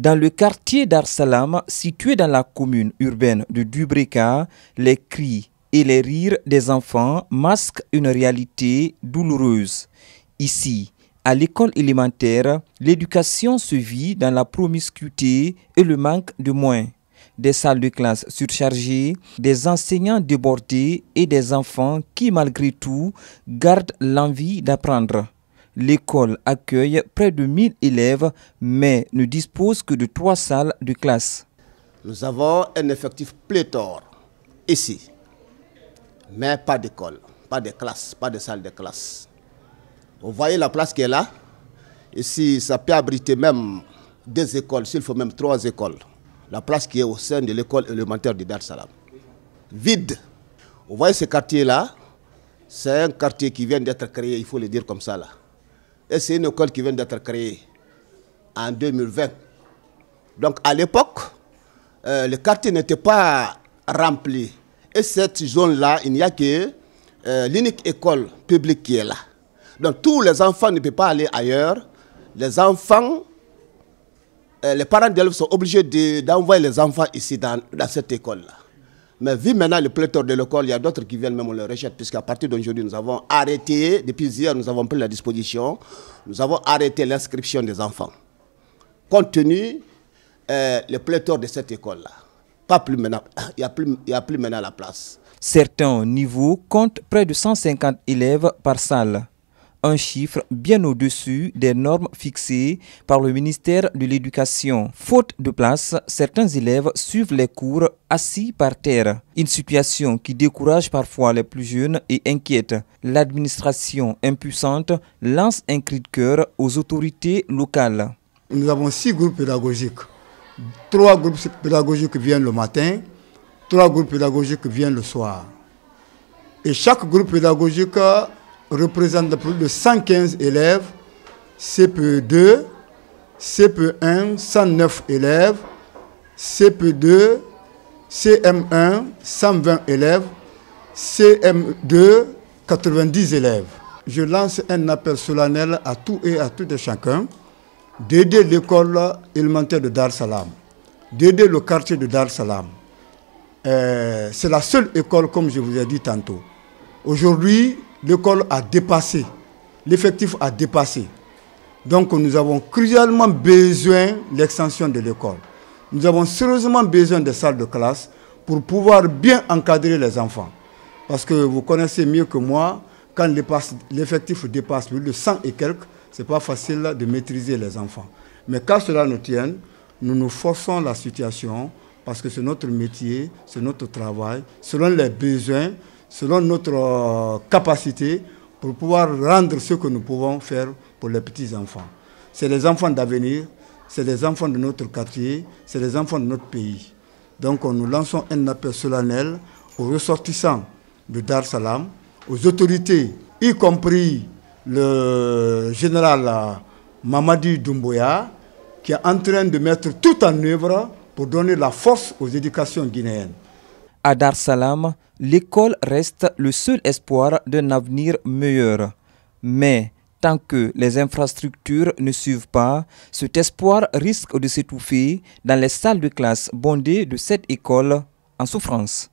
Dans le quartier Dar Salam, situé dans la commune urbaine de Dubreka, les cris et les rires des enfants masquent une réalité douloureuse. Ici, à l'école élémentaire, l'éducation se vit dans la promiscuité et le manque de moyens. Des salles de classe surchargées, des enseignants débordés et des enfants qui, malgré tout, gardent l'envie d'apprendre. L'école accueille près de 1000 élèves, mais ne dispose que de 3 salles de classe. Nous avons un effectif pléthore ici, mais pas d'école, pas de classe, pas de salle de classe. Vous voyez la place qui est là? Ici, ça peut abriter même 2 écoles, s'il faut même 3 écoles. La place qui est au sein de l'école élémentaire de Dar Salam. Vide. Vous voyez ce quartier-là? C'est un quartier qui vient d'être créé, il faut le dire comme ça là. Et c'est une école qui vient d'être créée en 2020. Donc à l'époque, le quartier n'était pas rempli. Et cette zone-là, il n'y a que l'unique école publique qui est là. Donc tous les enfants ne peuvent pas aller ailleurs. Les enfants, les parents d'élèves sont obligés d'envoyer les enfants ici dans cette école-là. Mais vu maintenant le pléthore de l'école, il y a d'autres qui viennent même, on le rejette, puisqu'à partir d'aujourd'hui, nous avons arrêté, depuis hier, nous avons pris la disposition, nous avons arrêté l'inscription des enfants. Compte tenu le pléthore de cette école-là. Pas plus maintenant, il n'y a plus maintenant la place. Certains niveaux comptent près de 150 élèves par salle. Un chiffre bien au-dessus des normes fixées par le ministère de l'Éducation. Faute de place, certains élèves suivent les cours assis par terre. Une situation qui décourage parfois les plus jeunes et inquiète. L'administration impuissante lance un cri de cœur aux autorités locales. Nous avons 6 groupes pédagogiques. 3 groupes pédagogiques viennent le matin, 3 groupes pédagogiques viennent le soir. Et chaque groupe pédagogique représente plus de 115 élèves, CPE2, CPE1, 109 élèves, CPE2, CM1, 120 élèves, CM2, 90 élèves. Je lance un appel solennel à tout et à tout et chacun d'aider l'école élémentaire de Dar Salam, d'aider le quartier de Dar Salam. C'est la seule école, comme je vous ai dit tantôt. Aujourd'hui, l'école a dépassé, l'effectif a dépassé. Donc nous avons crucialement besoin de l'extension de l'école. Nous avons sérieusement besoin de salles de classe pour pouvoir bien encadrer les enfants. Parce que vous connaissez mieux que moi, quand l'effectif dépasse plus de 100 et quelques, ce n'est pas facile de maîtriser les enfants. Mais quand cela nous tienne, nous nous forçons la situation parce que c'est notre métier, c'est notre travail, selon les besoins, selon notre capacité, pour pouvoir rendre ce que nous pouvons faire pour les petits-enfants. C'est les enfants d'avenir, c'est les enfants de notre quartier, c'est les enfants de notre pays. Donc nous lançons un appel solennel aux ressortissants de Dar Salam, aux autorités, y compris le général Mamadi Doumbouya, qui est en train de mettre tout en œuvre pour donner la force aux éducations guinéennes. À Dar Salam, l'école reste le seul espoir d'un avenir meilleur. Mais tant que les infrastructures ne suivent pas, cet espoir risque de s'étouffer dans les salles de classe bondées de cette école en souffrance.